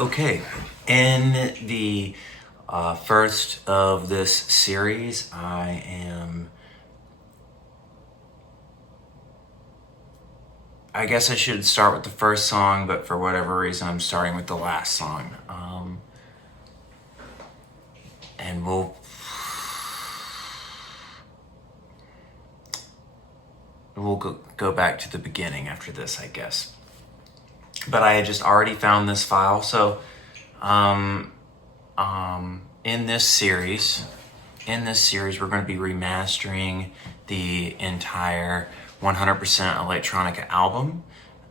Okay, in the first of this series, I guess I should start with the first song, but for whatever reason, I'm starting with the last song. And we'll go back to the beginning after this, I guess. But I had just already found this file, so in this series, we're going to be remastering the entire 100% electronica album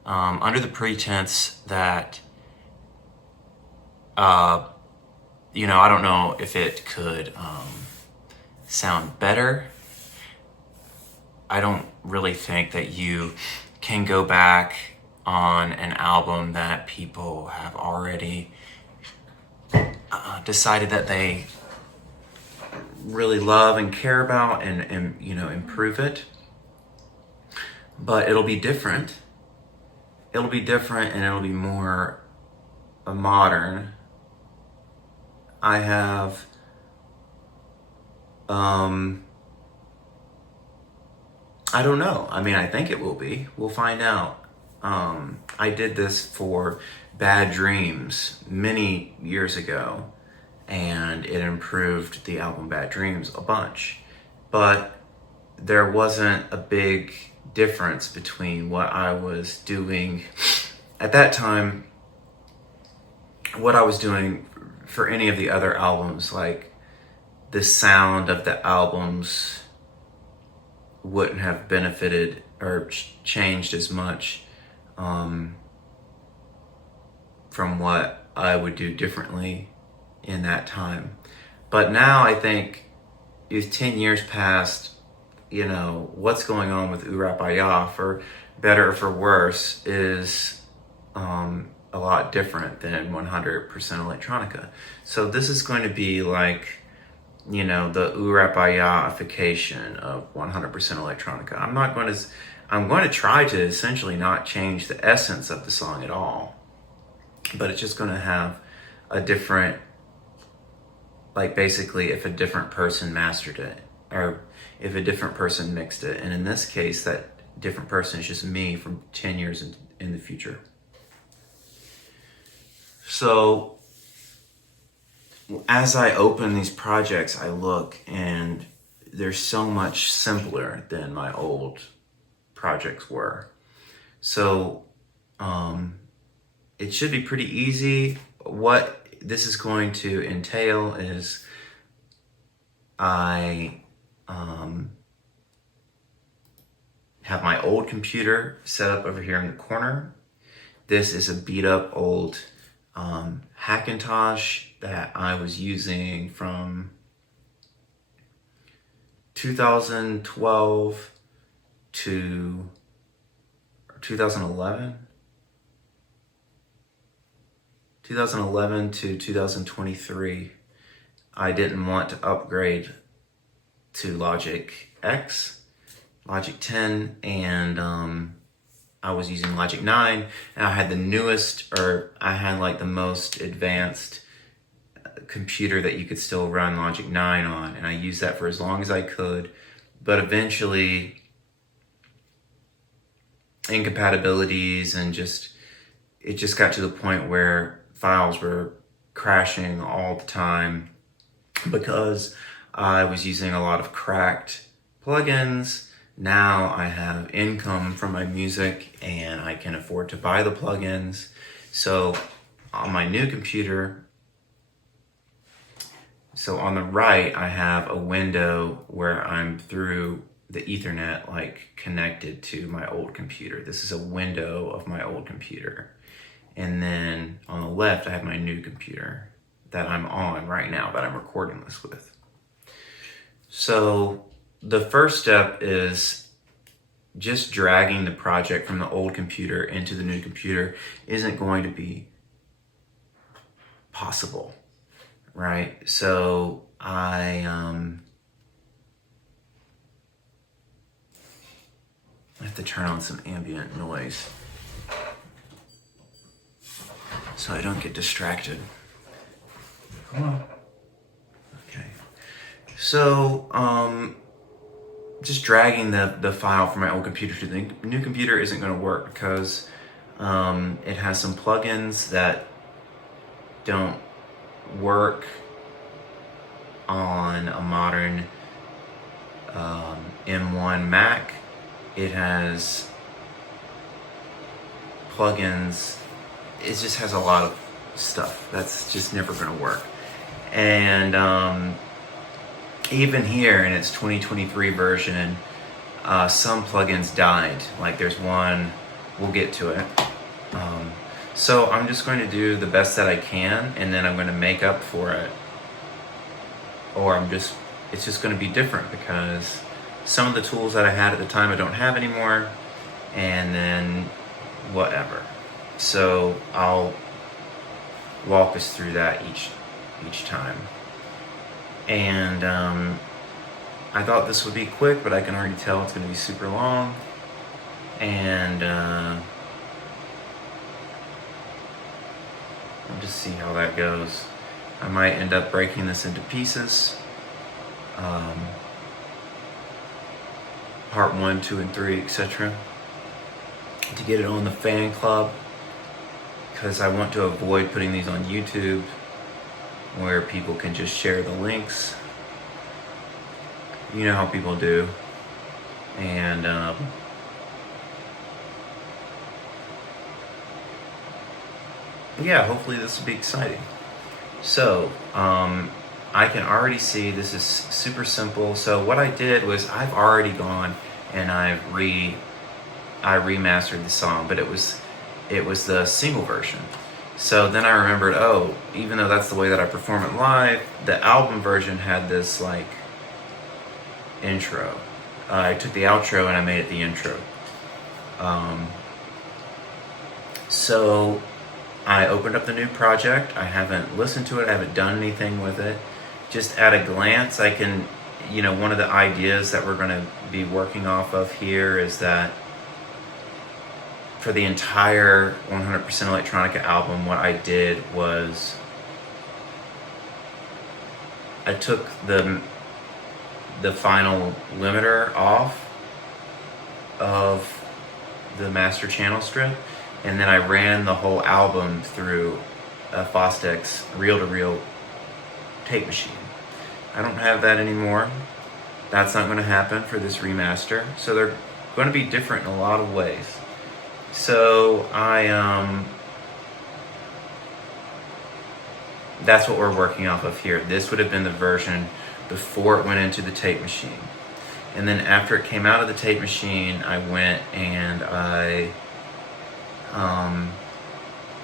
under the pretense that, I don't know if it could sound better. I don't really think that you can go back on an album that people have already decided that they really love and care about and improve it. But it'll be different. It'll be different and it'll be more modern. I have I don't know. I mean, I think it will be. We'll find out. I did this for Bad Dreams many years ago, and it improved the album Bad Dreams a bunch. But there wasn't a big difference between what I was doing at that time, what I was doing for any of the other albums. Like, the sound of the albums wouldn't have benefited or changed as much from what I would do differently in that time. But now I think if 10 years passed, what's going on with Urapaya, for better or for worse, is a lot different than 100% electronica. So this is going to be like, the Urapaya-ification of 100% electronica. I'm going to try to essentially not change the essence of the song at all, but it's just going to have a different, like, basically if a different person mastered it, or if a different person mixed it. And in this case, that different person is just me from 10 years in the future. So as I open these projects, I look and they're so much simpler than my old projects were. So it should be pretty easy. What this is going to entail is I have my old computer set up over here in the corner. This is a beat up old Hackintosh that I was using from 2012 to 2011. 2011 to 2023. I didn't want to upgrade to Logic 10, and I was using Logic 9, and I had the newest, or I had like the most advanced computer that you could still run Logic 9 on, and I used that for as long as I could. But eventually, incompatibilities and it just got to the point where files were crashing all the time because I was using a lot of cracked plugins. Now I have income from my music and I can afford to buy the plugins. So on my new computer, so on the right, I have a window where I'm through the Ethernet, like, connected to my old computer. This is a window of my old computer. And then on the left, I have my new computer that I'm on right now, that I'm recording this with. So the first step is just dragging the project from the old computer into the new computer isn't going to be possible, right? So I have to turn on some ambient noise. so I don't get distracted. Come on. Okay. So, just dragging the file from my old computer to the new computer isn't going to work because it has some plugins that don't work on a modern M1 Mac. It has plugins. It just has a lot of stuff that's just never going to work. And even here in its 2023 version, some plugins died. Like there's one, we'll get to it. So I'm just going to do the best that I can, and then I'm going to make up for it. Or it's just going to be different because some of the tools that I had at the time I don't have anymore, and then whatever. So I'll walk us through that each time. And I thought this would be quick, but I can already tell it's going to be super long. And we'll just see how that goes. I might end up breaking this into pieces. Part 1, 2, and 3, etc. to get it on the fan club, because I want to avoid putting these on YouTube where people can just share the links. You know how people do. And yeah, hopefully this will be exciting. So I can already see this is super simple. So what I did was I've already gone and I remastered the song, but it was the single version. So then I remembered, oh, even though that's the way that I perform it live, the album version had this like intro. I took the outro and I made it the intro. So I opened up the new project. I haven't listened to it. I haven't done anything with it. Just at a glance, I can, one of the ideas that we're going to be working off of here is that for the entire 100% Electronica album, what I did was I took the final limiter off of the master channel strip, and then I ran the whole album through a Fostex reel-to-reel tape machine. I don't have that anymore. That's not going to happen for this remaster. So they're going to be different in a lot of ways. So that's what we're working off of here. This would have been the version before it went into the tape machine. And then after it came out of the tape machine, I went and I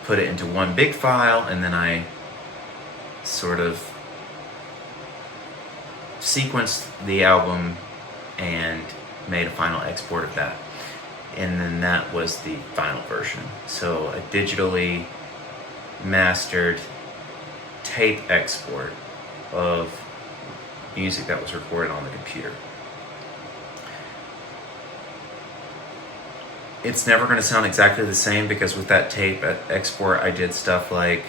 put it into one big file, and then I sort of sequenced the album and made a final export of that. And then that was the final version. So a digitally mastered tape export of music that was recorded on the computer. It's never going to sound exactly the same because with that tape export I did stuff like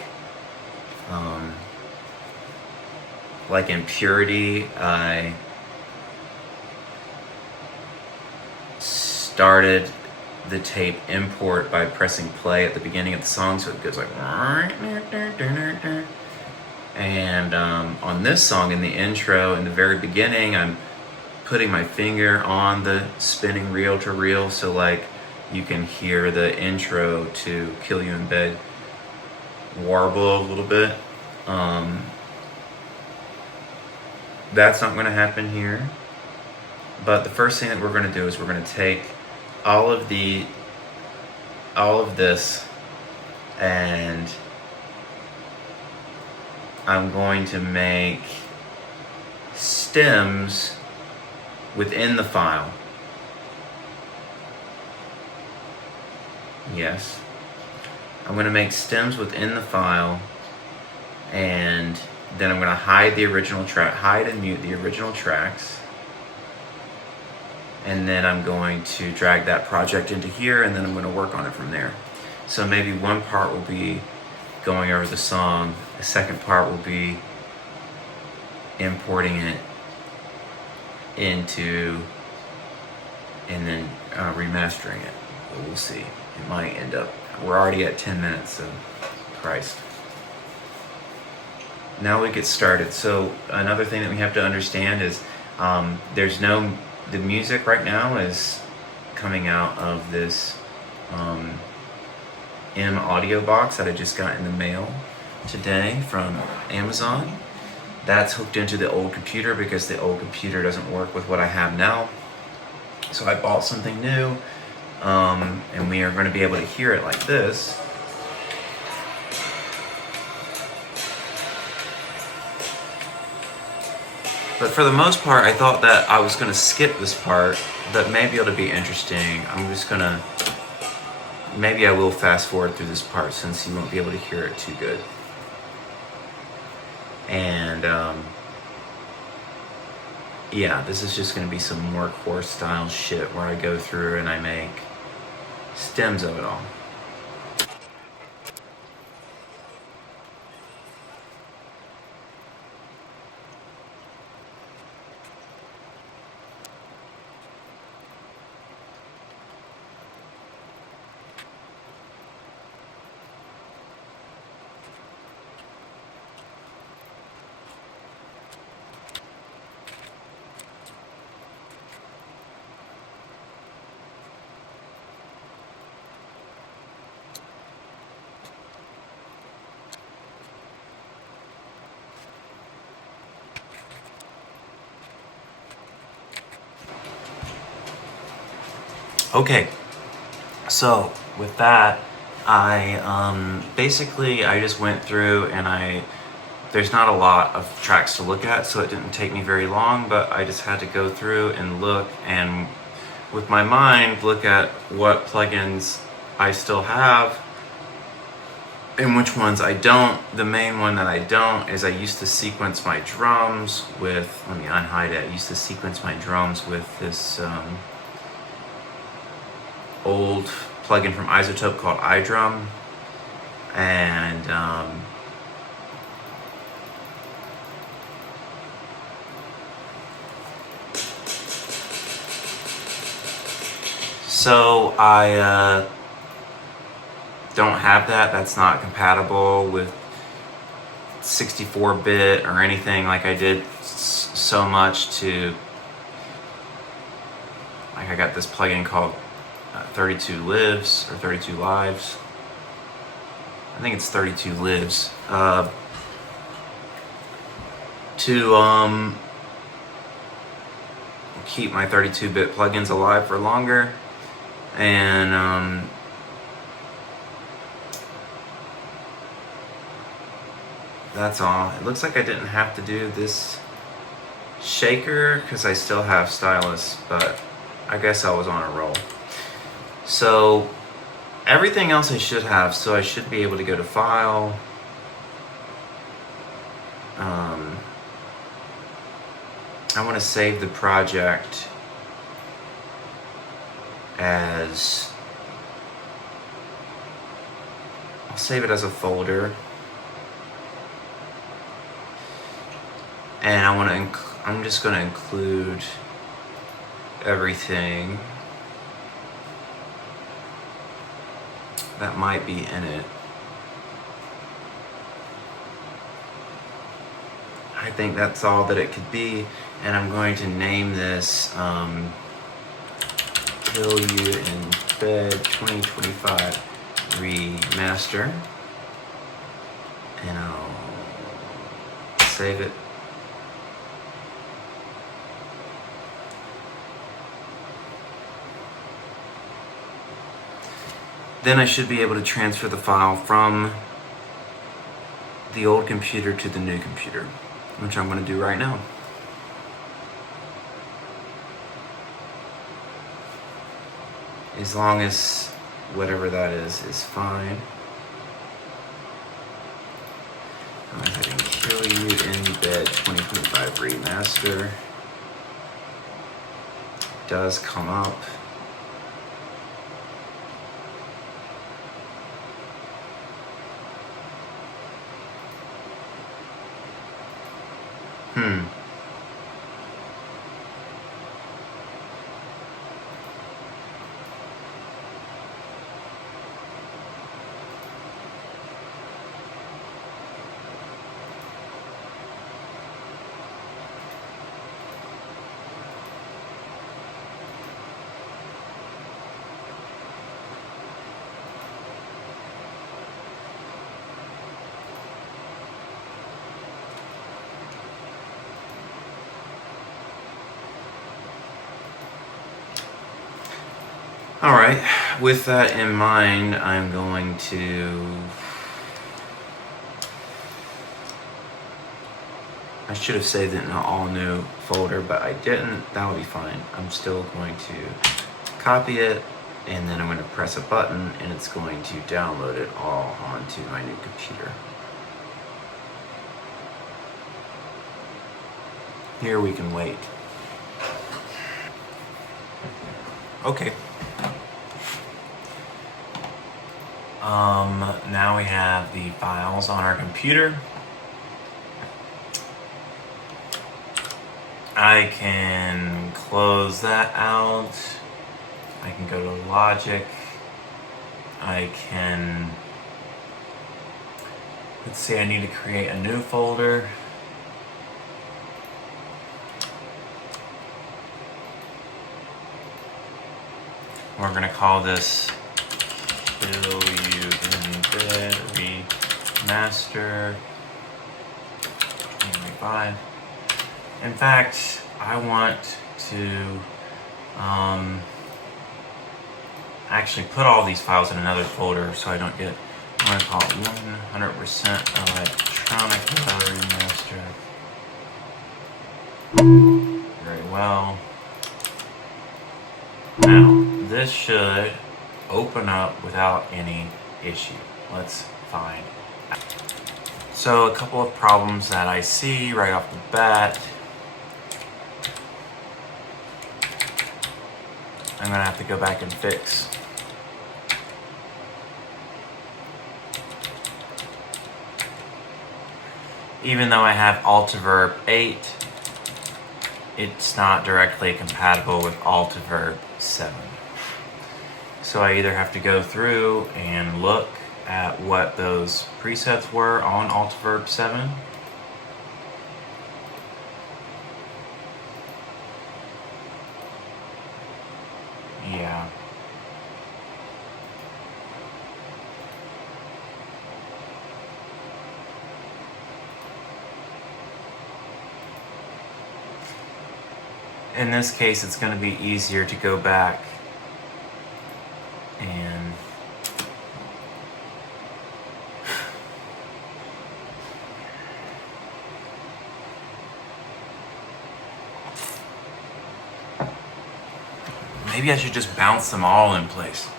in Purity, I started the tape import by pressing play at the beginning of the song, so it goes like, and on this song, in the intro, in the very beginning, I'm putting my finger on the spinning reel to reel, so like you can hear the intro to Kill You in Bed warble a little bit. That's not going to happen here. But the first thing that we're going to do is we're going to take all of this, and I'm going to make stems within the file. Yes. I'm going to make stems within the file, and then I'm going to hide the original track, hide and mute the original tracks. And then I'm going to drag that project into here, and then I'm going to work on it from there. So maybe one part will be going over the song. The second part will be importing it into and then remastering it. But we'll see. It might end up. We're already at 10 minutes, so Christ. Now we get started. So another thing that we have to understand is the music right now is coming out of this M audio box that I just got in the mail today from Amazon. That's hooked into the old computer because the old computer doesn't work with what I have now. So I bought something new, and we are going to be able to hear it like this. But for the most part, I thought that I was going to skip this part, but maybe it'll be interesting. Maybe I will fast forward through this part since you won't be able to hear it too good. And yeah, this is just going to be some workhorse style shit where I go through and I make stems of it all. Okay, so with that, I just went through and there's not a lot of tracks to look at, so it didn't take me very long, but I just had to go through and look and with my mind look at what plugins I still have and which ones I don't. The main one that I don't is I used to sequence my drums with, let me unhide it, I used to sequence my drums with this old plugin from Isotope called iDrum, and so I don't have that. That's not compatible with 64-bit or anything. Like I did so much to, like I got this plugin called 32 Lives or 32 Lives. I think it's 32 Lives. To keep my 32-bit plugins alive for longer, and that's all. It looks like I didn't have to do this shaker because I still have stylus, but I guess I was on a roll. So everything else I should have, so I should be able to go to File, I want to save the project as, I'll save it as a folder, and I'm just going to include everything that might be in it. I think that's all that it could be, and I'm going to name this Kill You in Bed 2025 Remaster, and I'll save it. Then I should be able to transfer the file from the old computer to the new computer, which I'm going to do right now. As long as whatever that is fine. I'm going to Kill You in Bed 2025 Remaster. Does come up. All right, with that in mind, I'm going to... I should have saved it in an all new folder, but I didn't. That would be fine. I'm still going to copy it, and then I'm going to press a button, and it's going to download it all onto my new computer. Here we can wait. Okay. Now we have the files on our computer. I can close that out. I can go to Logic. I can, let's see, I need to create a new folder. We're gonna call this Kill You in Bed Remaster 2025. In fact, I want to actually put all these files in another folder so I don't get, I'm gonna call it 100% Electronic Remaster. Very well. Now, this should open up without any issue. Let's find out. So a couple of problems that I see right off the bat. I'm gonna have to go back and fix. Even though I have Altiverb 8, it's not directly compatible with Altiverb 7. So I either have to go through and look at what those presets were on Altiverb 7. Yeah. In this case, it's going to be easier to go back and maybe I should just bounce them all in place.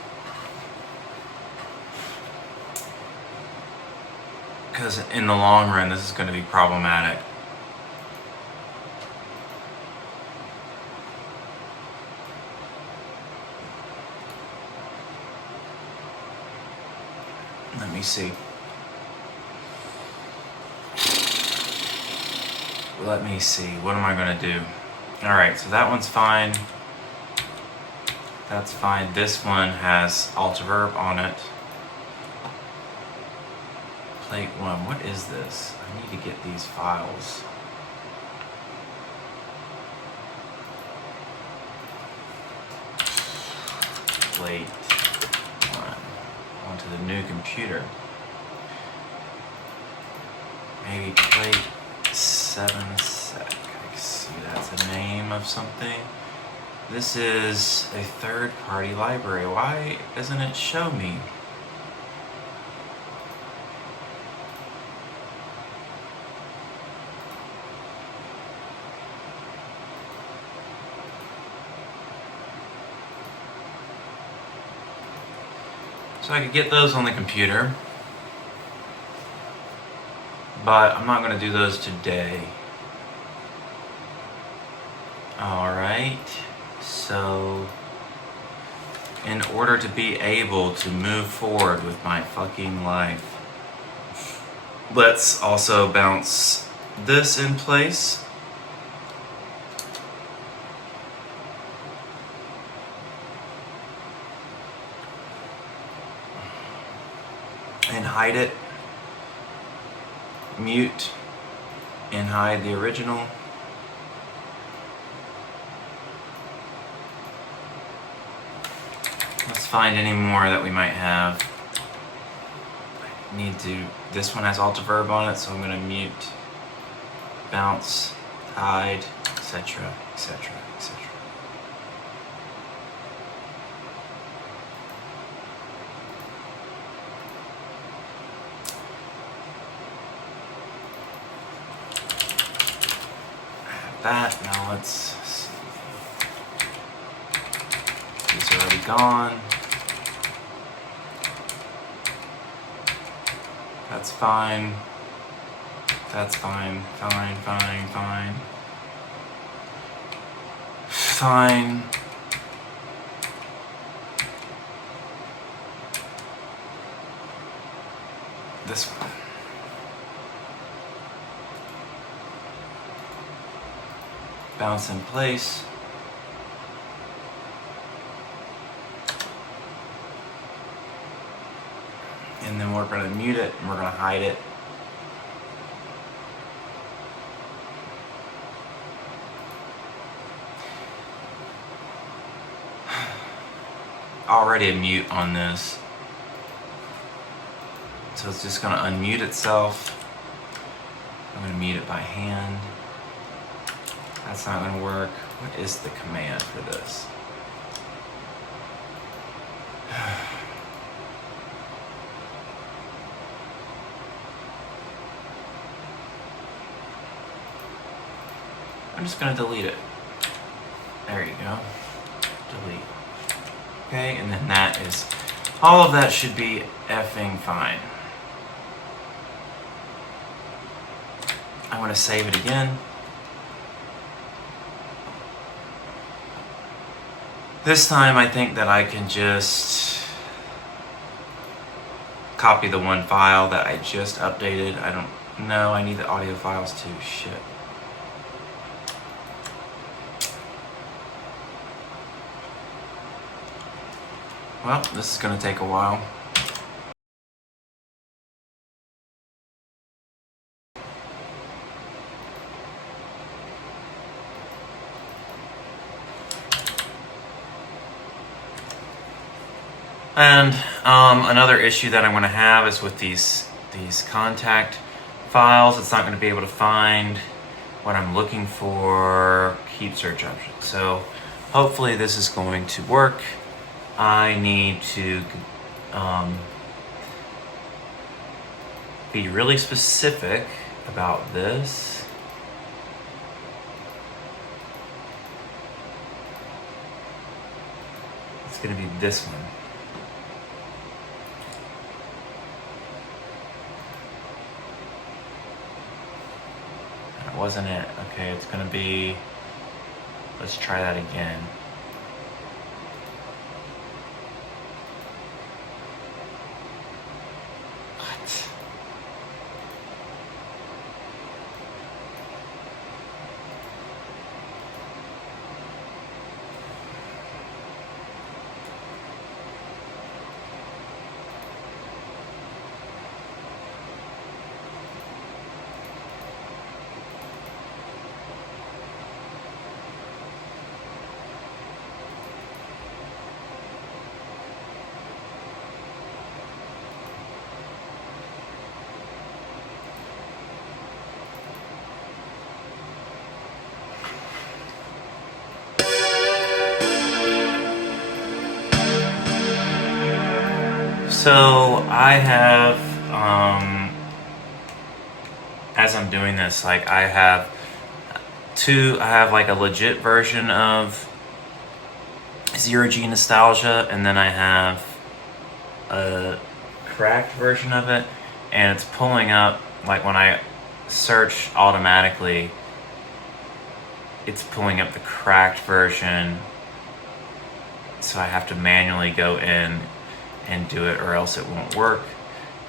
Because in the long run, this is going to be problematic. Let me see. Let me see. What am I going to do? All right, so that one's fine. That's fine. This one has Altiverb on it. Plate 1. What is this? I need to get these files. Plate 1 onto the new computer. Maybe plate 7 sec. I see that's a name of something. This is a third-party library. Why doesn't it show me? So I could get those on the computer, but I'm not going to do those today. All right. So, in order to be able to move forward with my fucking life, let's also bounce this in place. and hide it. Mute and hide the original. Let's find any more that we might have. This one has alt verb on it, so I'm going to mute, bounce, hide, etc., etc., etc. That. Now let's see. These are already gone. That's fine. That's fine. Fine, fine, fine. Fine. This one. Bounce in place. And then we're going to mute it and we're going to hide it. Already a mute on this. So it's just going to unmute itself. I'm going to mute it by hand. That's not going to work. What is the command for this? I'm just going to delete it. There you go. Delete. Okay, and then that is, all of that should be effing fine. I want to save it again. This time I think that I can just copy the one file that I just updated. I don't know, I need the audio files too. Shit. Well, this is going to take a while. And another issue that I'm going to have is with these contact files. It's not going to be able to find what I'm looking for. Keep search option. So hopefully this is going to work. I need to be really specific about this. It's going to be this one. That wasn't it. Okay, it's going to be, let's try that again. So I have, as I'm doing this, like I have like a legit version of Zero G Nostalgia, and then I have a cracked version of it, and it's pulling up, like when I search automatically, it's pulling up the cracked version, so I have to manually go in and do it, or else it won't work.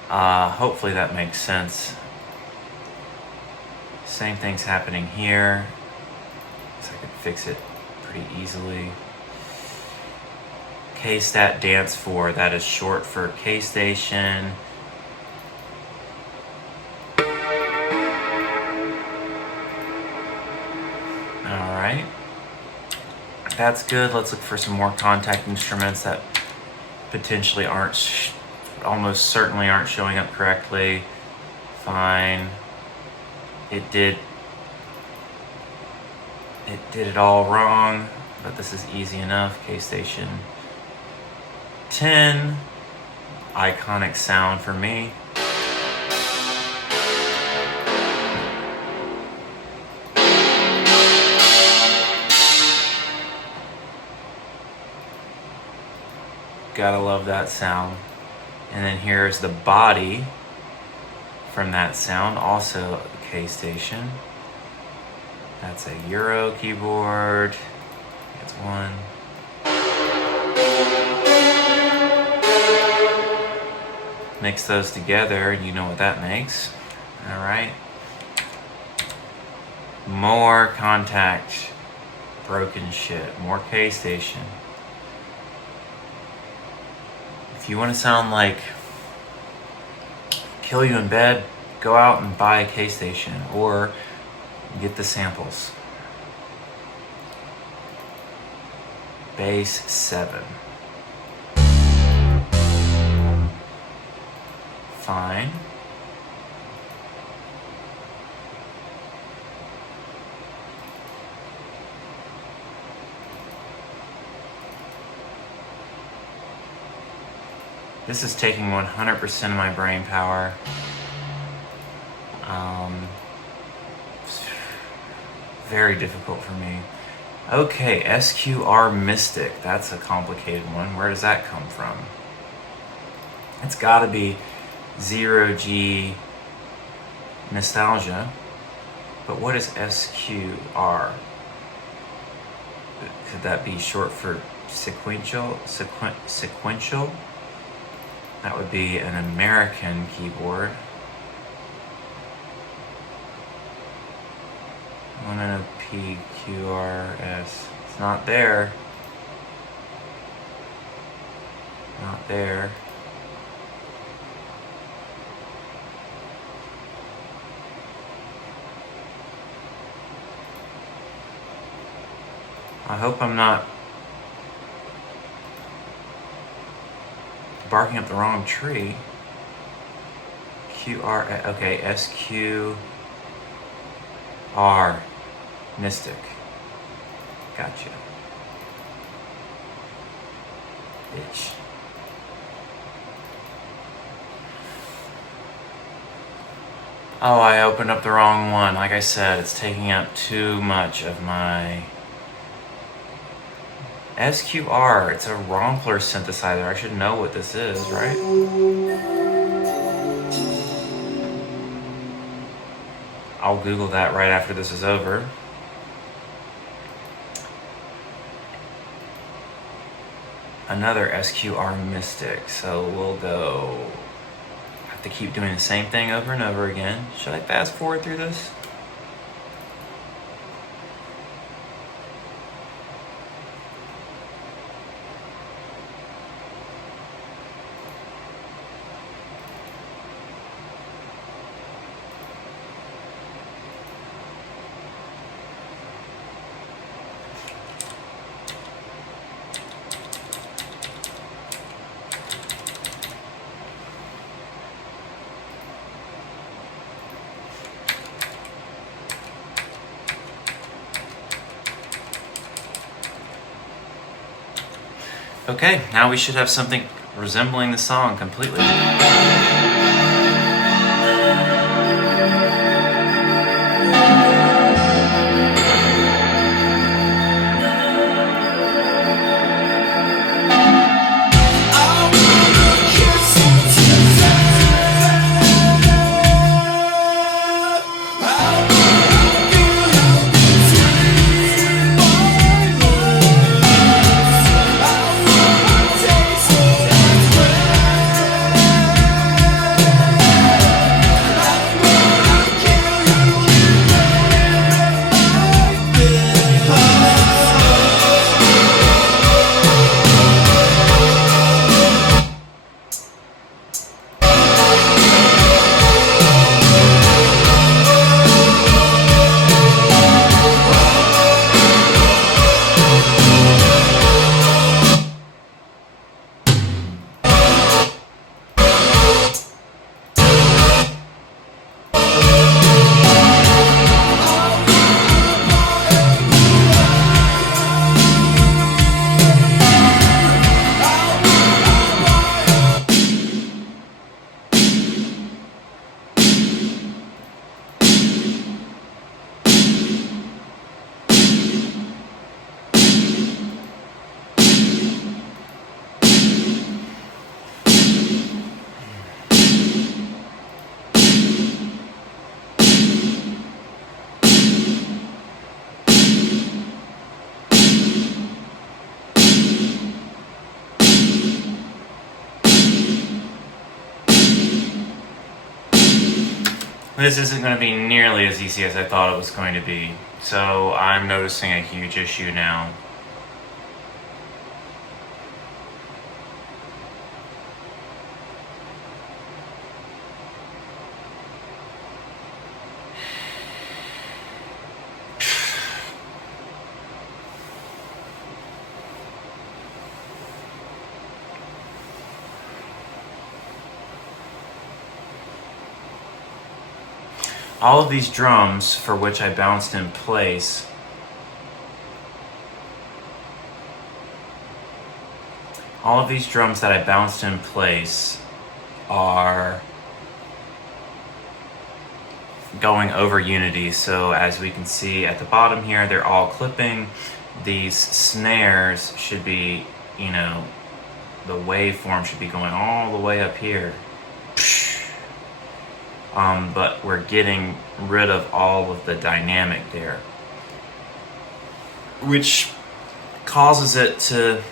Hopefully that makes sense. Same thing's happening here, so I can fix it pretty easily. KStat Dance 4, that is short for K-Station That's good. Let's look for some more contact instruments that potentially aren't, almost certainly aren't showing up correctly. Fine. It did it all wrong, but this is easy enough. K-Station 10, iconic sound for me. Gotta love that sound. And then here's the body from that sound, also a K-Station. That's a Euro keyboard. That's one. Mix those together and you know what that makes. All right. More contact, broken shit, more K-Station. If you want to sound like Kill You in Bed, go out and buy a K-Station or get the samples. Bass 7. Fine. This is taking 100% of my brain power. Very difficult for me. Okay, SQR Mystic. That's a complicated one. Where does that come from? It's gotta be 0G Nostalgia. But what is SQR? Could that be short for sequential? Sequential? That would be an American keyboard. I want to know PQRS. It's not there. Not there. I hope I'm not barking up the wrong tree. QR, okay, SQR, Mystic. Gotcha. Bitch. Oh, I opened up the wrong one. Like I said, it's taking up too much of my... SQR, it's a Rompler synthesizer. I should know what this is, right? I'll Google that right after this is over. Another SQR Mystic, so we'll go... I have to keep doing the same thing over and over again. Should I fast forward through this? Okay, now we should have something resembling the song completely. this isn't going to be nearly as easy as I thought it was going to be. So I'm noticing a huge issue now. All of these drums for which I bounced in place are going over unity. So as we can see at the bottom here, they're all clipping. These snares should be, the waveform should be going all the way up here. But we're getting rid of all of the dynamic there, which causes it to,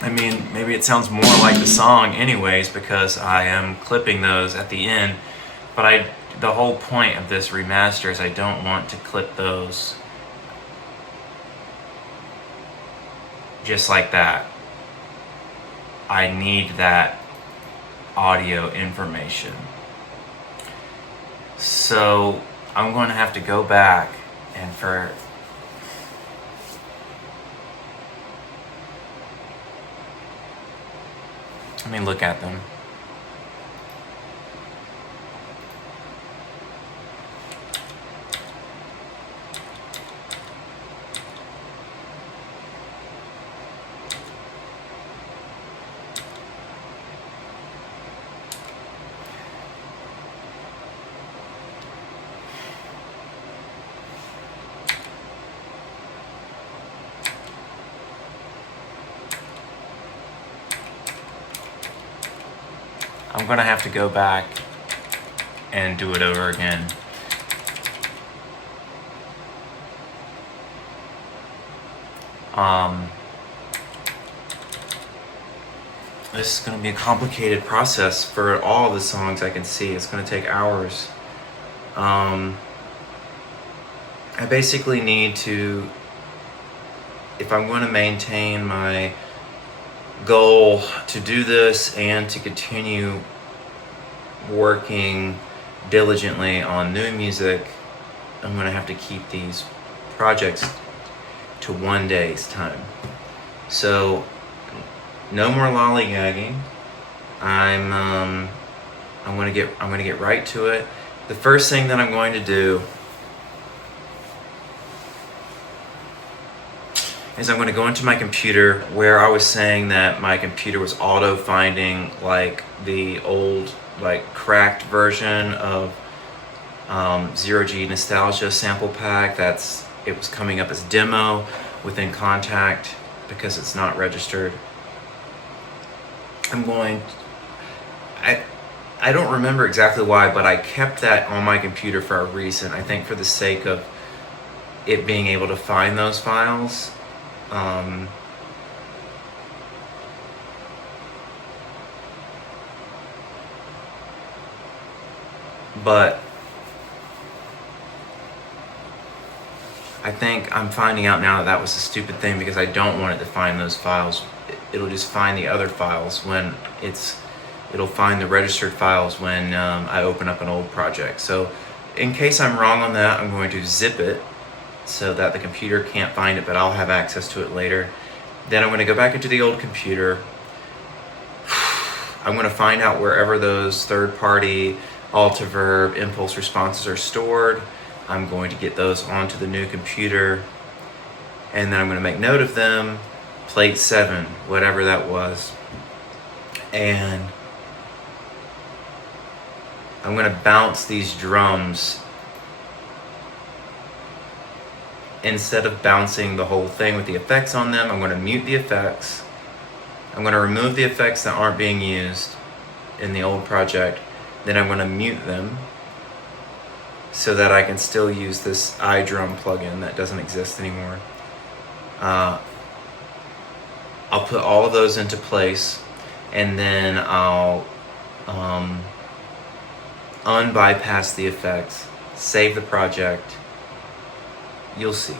maybe it sounds more like the song anyways because I am clipping those at the end, but the whole point of this remaster is I don't want to clip those just like that. I need that audio information. So I'm going to have to go back and let me look at them. I'm gonna have to go back and do it over again. This is gonna be a complicated process for all the songs I can see. It's gonna take hours. I basically need to, if I'm going to maintain my goal to do this and to continue working diligently on new music, I'm going to have to keep these projects to one day's time. So no more lollygagging. I'm going to get right to it. The first thing that I'm going to do is I'm going to go into my computer, where I was saying that my computer was auto finding like the old, like cracked version of Zero G Nostalgia sample pack. It was coming up as demo within Contact because it's not registered. I don't remember exactly why, but I kept that on my computer for a reason. I think for the sake of it being able to find those files. But I think I'm finding out now that was a stupid thing, because I don't want it to find those files. It'll just find the other files when it'll find the registered files when I open up an old project. So in case I'm wrong on that, I'm going to zip it so that the computer can't find it, but I'll have access to it later. Then I'm going to go back into the old computer. I'm going to find out wherever those third-party Altiverb impulse responses are stored. I'm going to get those onto the new computer, and then I'm going to make note of them, plate 7, whatever that was, and I'm going to bounce these drums. Instead of bouncing the whole thing with the effects on them, I'm going to mute the effects. I'm going to remove the effects that aren't being used in the old project. Then I'm going to mute them so that I can still use this iDrum plugin that doesn't exist anymore. I'll put all of those into place, and then I'll unbypass the effects, save the project, you'll see.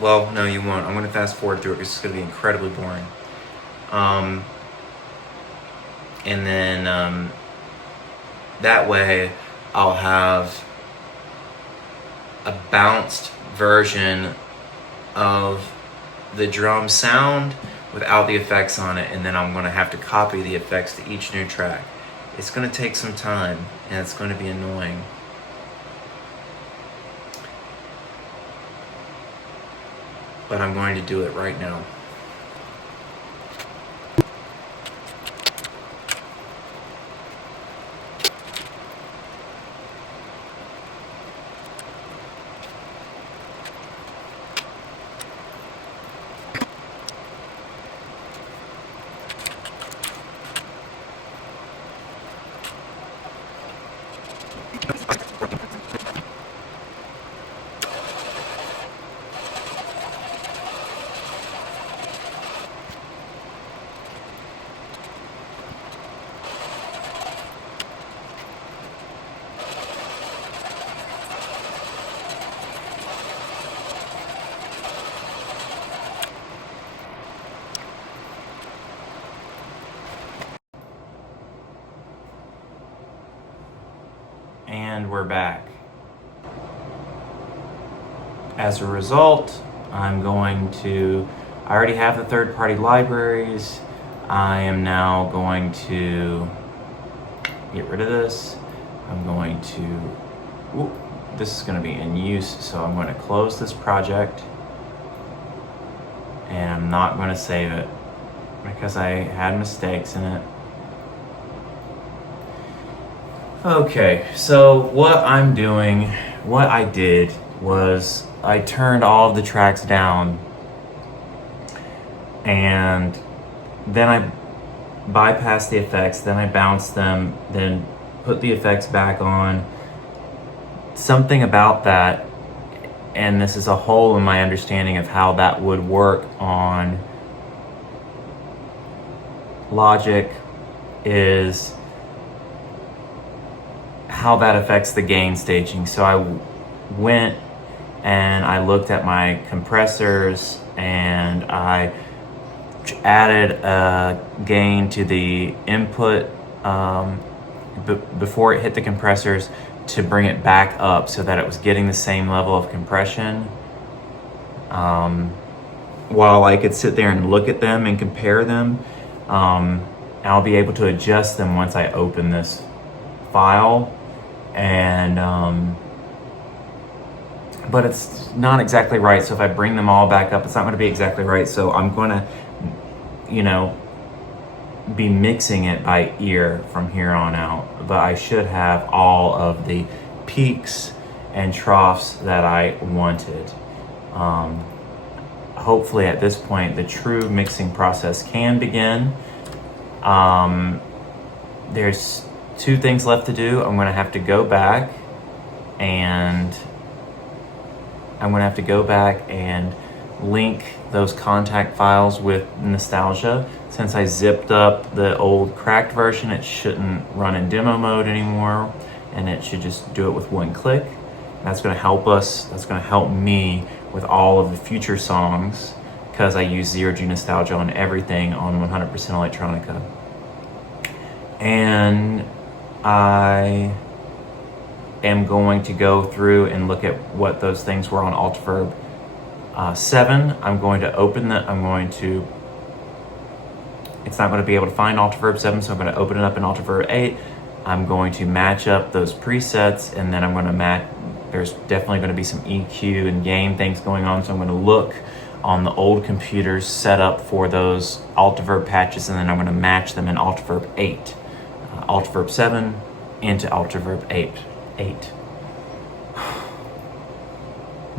Well, no, you won't. I'm going to fast forward through it because it's going to be incredibly boring. And then that way I'll have a bounced version of the drum sound without the effects on it, and then I'm going to have to copy the effects to each new track. It's going to take some time, and it's going to be annoying. But I'm going to do it right now. And we're back. As a result, I already have the third-party libraries. I am now going to get rid of this. I'm going to, this is going to be in use, so I'm going to close this project, and I'm not going to save it because I had mistakes in it. Okay, so what I did was I turned all of the tracks down, and then I bypassed the effects, then I bounced them, then put the effects back on. Something about that, and this is a hole in my understanding of how that would work on Logic, is how that affects the gain staging. So I went and I looked at my compressors, and I added a gain to the input before it hit the compressors to bring it back up so that it was getting the same level of compression. While I could sit there and look at them and compare them, I'll be able to adjust them once I open this file. And but it's not exactly right, so if I bring them all back up, it's not going to be exactly right. So I'm going to, be mixing it by ear from here on out, but I should have all of the peaks and troughs that I wanted. Hopefully at this point the true mixing process can begin. There's two things left to do. I'm going to have to go back and link those contact files with Nostalgia. Since I zipped up the old cracked version, it shouldn't run in demo mode anymore, and it should just do it with one click. That's going to help us. That's going to help me with all of the future songs, because I use 0G Nostalgia on everything on 100% Electronica. And I am going to go through and look at what those things were on Altiverb 7. I'm going to open that. It's not going to be able to find Altiverb 7, so I'm going to open it up in Altiverb 8. I'm going to match up those presets, and then I'm going to there's definitely going to be some EQ and gain things going on, so I'm going to look on the old computers set up for those Altiverb patches, and then I'm going to match them in Altiverb 8. Altiverb 7 into Altiverb 8.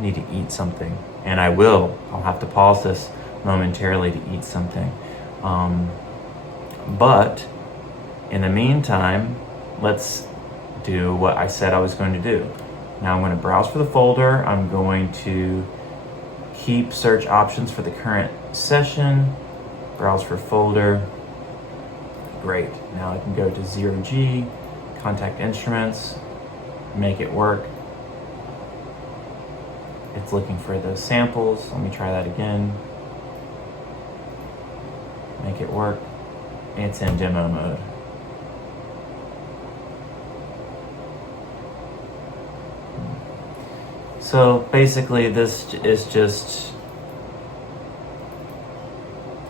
Need to eat something, and I'll have to pause this momentarily to eat something. But in the meantime, let's do what I said I was going to do. Now I'm going to browse for the folder. I'm going to keep search options for the current session, browse for folder. Great. Now I can go to 0G, contact instruments, make it work. It's looking for those samples. Let me try that again. Make it work. It's in demo mode. So basically this is just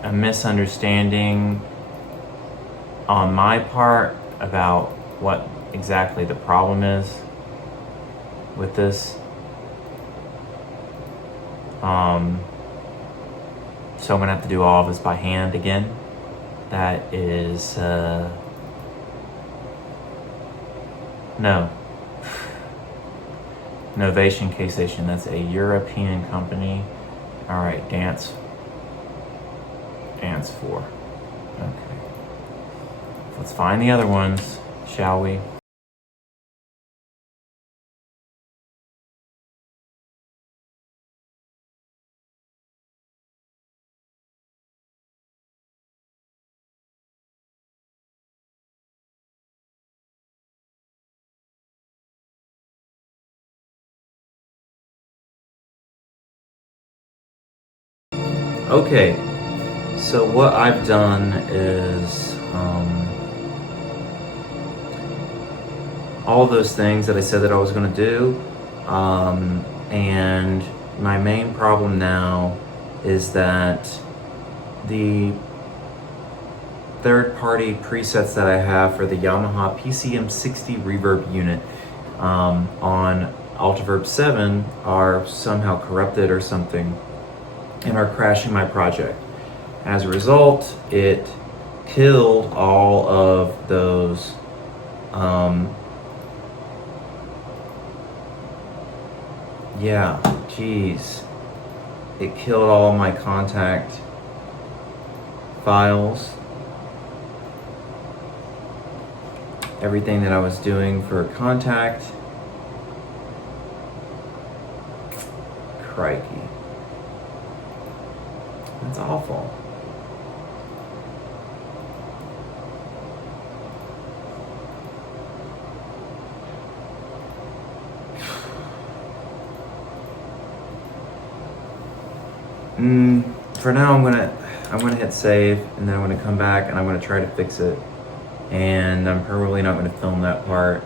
a misunderstanding on my part about what exactly the problem is with this. So I'm gonna have to do all of this by hand again. That is, no. Novation K Station, that's a European company. All right, dance 4. Okay. Let's find the other ones, shall we? Okay, so what I've done is all of those things that I said that I was going to do, and my main problem now is that the third-party presets that I have for the Yamaha PCM60 reverb unit on Altiverb 7 are somehow corrupted or something and are crashing my project. As a result, it killed all of those it killed all my contact files, everything that I was doing for contact. Crikey. That's awful. For now, I'm gonna hit save, and then I'm gonna come back and I'm gonna try to fix it. And I'm probably not gonna film that part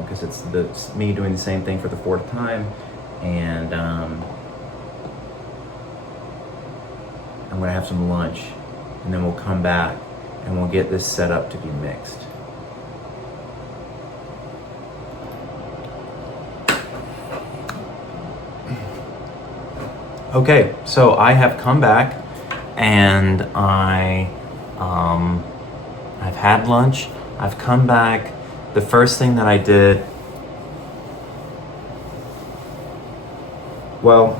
because it's me doing the same thing for the 4th time, and I'm gonna have some lunch, and then we'll come back and we'll get this set up to be mixed. Okay, so I have come back and I've had lunch. I've come back. The first thing that I did, well,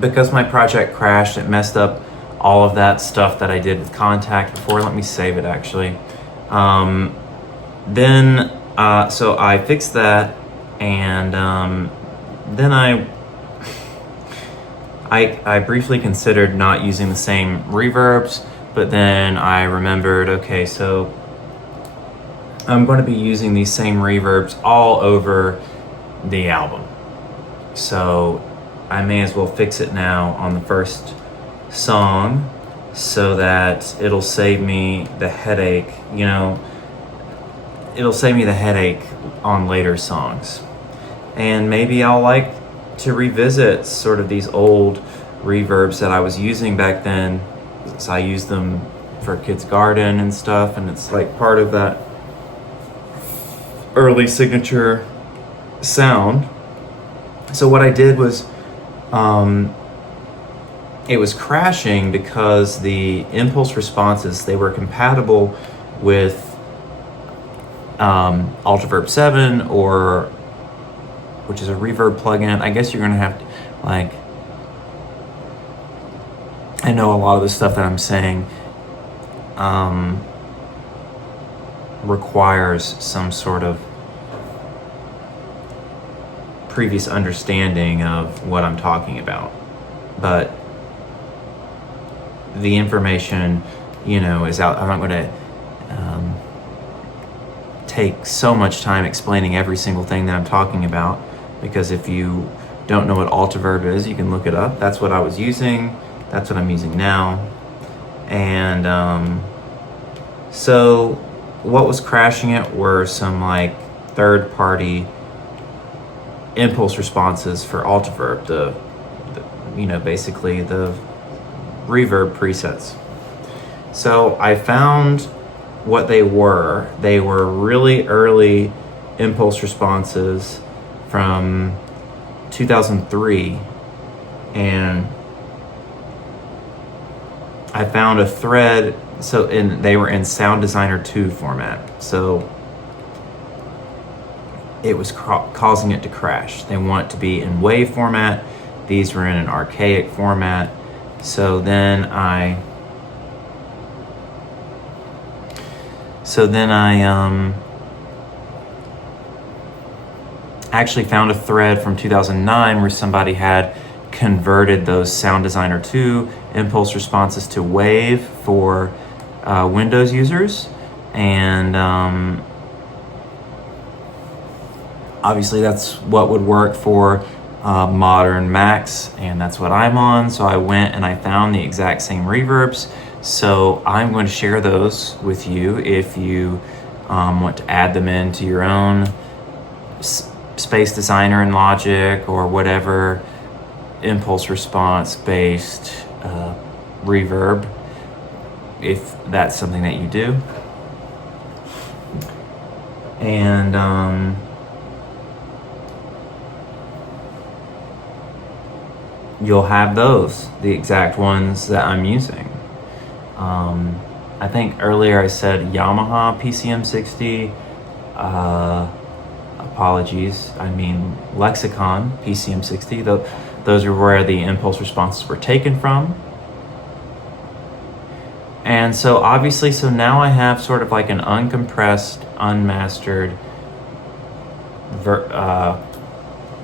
because my project crashed, it messed up all of that stuff that I did with contact before. Let me save it actually. So I fixed that, and then I briefly considered not using the same reverbs, but then I remembered, okay, so I'm going to be using these same reverbs all over the album. So I may as well fix it now on the first song so that it'll save me the headache, it'll save me the headache on later songs. And maybe I'll like to revisit sort of these old reverbs that I was using back then. So I used them for Kids Garden and stuff, and it's like part of that early signature sound. So what I did was it was crashing because the impulse responses, they were compatible with Altiverb 7, which is a reverb plugin. I guess you're gonna have to, I know a lot of the stuff that I'm saying requires some sort of previous understanding of what I'm talking about. But the information, is out. I'm not gonna take so much time explaining every single thing that I'm talking about, because if you don't know what Altiverb is, you can look it up. That's what I was using. That's what I'm using now. And so what was crashing it were some like third-party impulse responses for Altiverb, the basically the reverb presets. So I found what they were. They were really early impulse responses from 2003, and I found a thread. So they were in Sound Designer 2 format. So it was causing it to crash. They want it to be in WAV format. These were in an archaic format. So then I actually found a thread from 2009 where somebody had converted those Sound Designer 2 impulse responses to WAV for Windows users. And obviously that's what would work for modern Macs, and that's what I'm on. So I went and I found the exact same reverbs. So I'm going to share those with you if you want to add them into your own Space Designer in Logic or whatever impulse response based reverb, if that's something that you do. And you'll have those, the exact ones that I'm using. I think earlier I said Yamaha PCM60. Apologies, I mean Lexicon PCM60. Those are where the impulse responses were taken from. And so obviously, so now I have sort of like an uncompressed, unmastered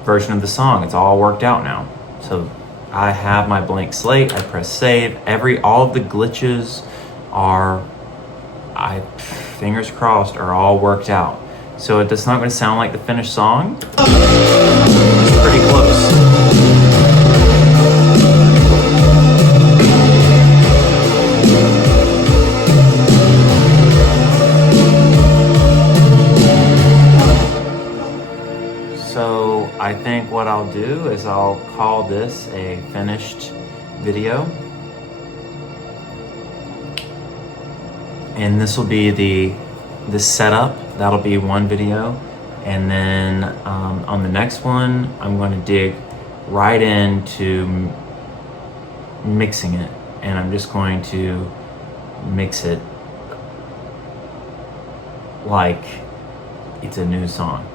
version of the song. It's all worked out now. So I have my blank slate, I press save. All of the glitches are, fingers crossed, are all worked out. So it's not going to sound like the finished song. It's pretty close. So I think what I'll do is I'll call this a finished video. And this will be the setup. That'll be one video. And then on the next one, I'm going to dig right into mixing it. And I'm just going to mix it like it's a new song.